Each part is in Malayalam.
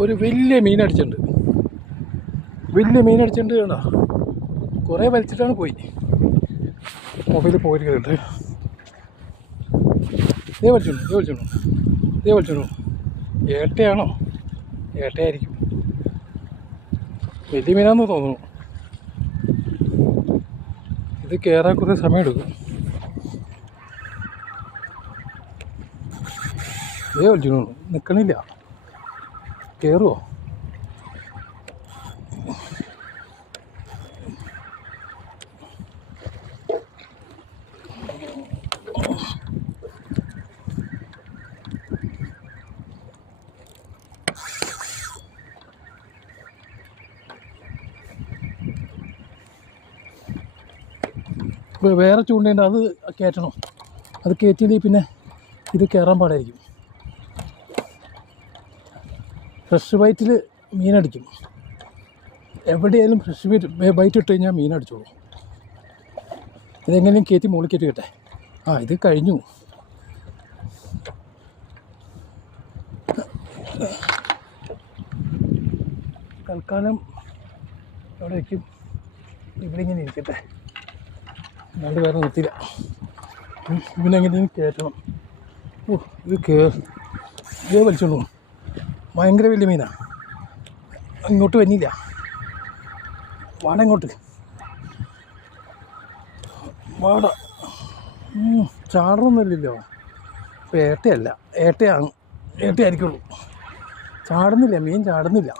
ഒരു വലിയ മീനടിച്ചിട്ടുണ്ട്. കേട്ടോ. കുറേ വലിച്ചിട്ടാണ് പോയി. മൊബൈൽ പോയിട്ട് ഇതേ വലിച്ചോണ്ടു. ഏട്ടയാണോ? ഏട്ടയായിരിക്കും. വലിയ മീനാണെന്ന് തോന്നുന്നു. ഇത് കയറാൻ കുറേ സമയം എടുക്കും. ഇതേ വലിച്ചോണ്ടു. നിൽക്കണില്ല. കയറുമോ? വേറെ ചൂണ്ടയുണ്ട്, അത് കയറ്റണം. അത് കയറ്റിയില്ലെങ്കിൽ പിന്നെ ഇത് കയറാൻ പാടായിരിക്കും. ഫ്രഷ് ബൈറ്റിൽ മീനടിക്കും. എവിടെയായാലും ഫ്രഷ് ബൈറ്റ് ഇട്ട് കഴിഞ്ഞാൽ മീനടിച്ചോളൂ. ഇതെങ്ങനെയും കയറ്റി മുകളിൽ കയറ്റി കേട്ടെ. ഇത് കഴിഞ്ഞു. തൽക്കാലം അവിടെ വയ്ക്കും. ഇവിടെ ഇങ്ങനെ ഇരിക്കട്ടെ. രണ്ട് പേരെ നിർത്തിയില്ല. പിന്നെ എങ്ങനെയും കയറ്റണം. ഇത് വലിച്ചോളൂ. ഭയങ്കര വലിയ മീനാണ്. ഇങ്ങോട്ട് വന്നില്ല. വാട ഇങ്ങോട്ട് വാട. ചാടണമൊന്നുമില്ലല്ലോ. ഇപ്പോൾ ഏട്ടയായിരിക്കുള്ളൂ. ചാടുന്നില്ല, മീൻ ചാടുന്നില്ല.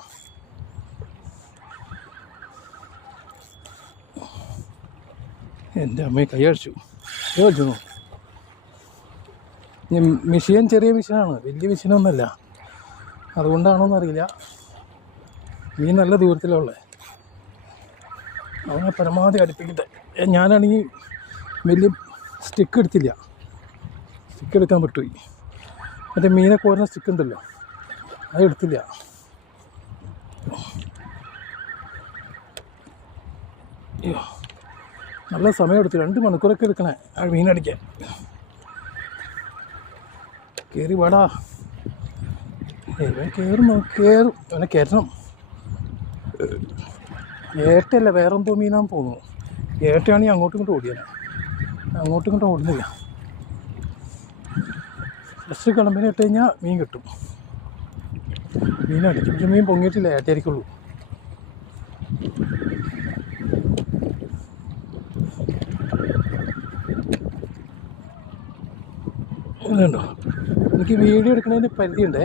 എൻ്റെ അമ്മയെ കൈയടിച്ചു. വലിച്ചു. മെഷീൻ ചെറിയ മെഷീനാണ്, വലിയ മെഷീനൊന്നുമല്ല. അതുകൊണ്ടാണോന്നറിയില്ല. മീൻ നല്ല ദൂരത്തിലുള്ളത്. അവനെ പരമാവധി അടുപ്പിക്കട്ടെ. ഞാനാണെങ്കിൽ വലിയ സ്റ്റിക്ക് എടുത്തില്ല. സ്റ്റിക്ക് എടുക്കാൻ പറ്റുപോയി. മറ്റേ മീനെ കോരുന്ന സ്റ്റിക്ക് ഉണ്ടല്ലോ, അത് എടുത്തില്ല. അയ്യോ, നല്ല സമയം എടുത്തു. 2 മണിക്കൂറൊക്കെ എടുക്കണേ ആ മീനടിക്കാൻ. കയറി വാടാ. കയറും അവനെ കയറ്റണം. ഏട്ടയല്ല, വേറെ എന്തോ മീനാന്ന് തോന്നുന്നു. ഏട്ടയാണെങ്കിൽ അങ്ങോട്ടും ഇങ്ങോട്ടും ഓടിയാലേ. അങ്ങോട്ടും ഇങ്ങോട്ടും ഓടുന്നില്ല. ഫ്രഷ് കിളമ്പിന് ഇട്ട് കഴിഞ്ഞാൽ മീൻ കിട്ടും. മീനടിക്കും. പക്ഷെ മീൻ പൊങ്ങിയിട്ടില്ല. ഏട്ടയായിരിക്കുള്ളൂ. ഇതുണ്ടോ, എനിക്ക് വീഡിയോ എടുക്കുന്നതിന് പരിധിയുണ്ടേ.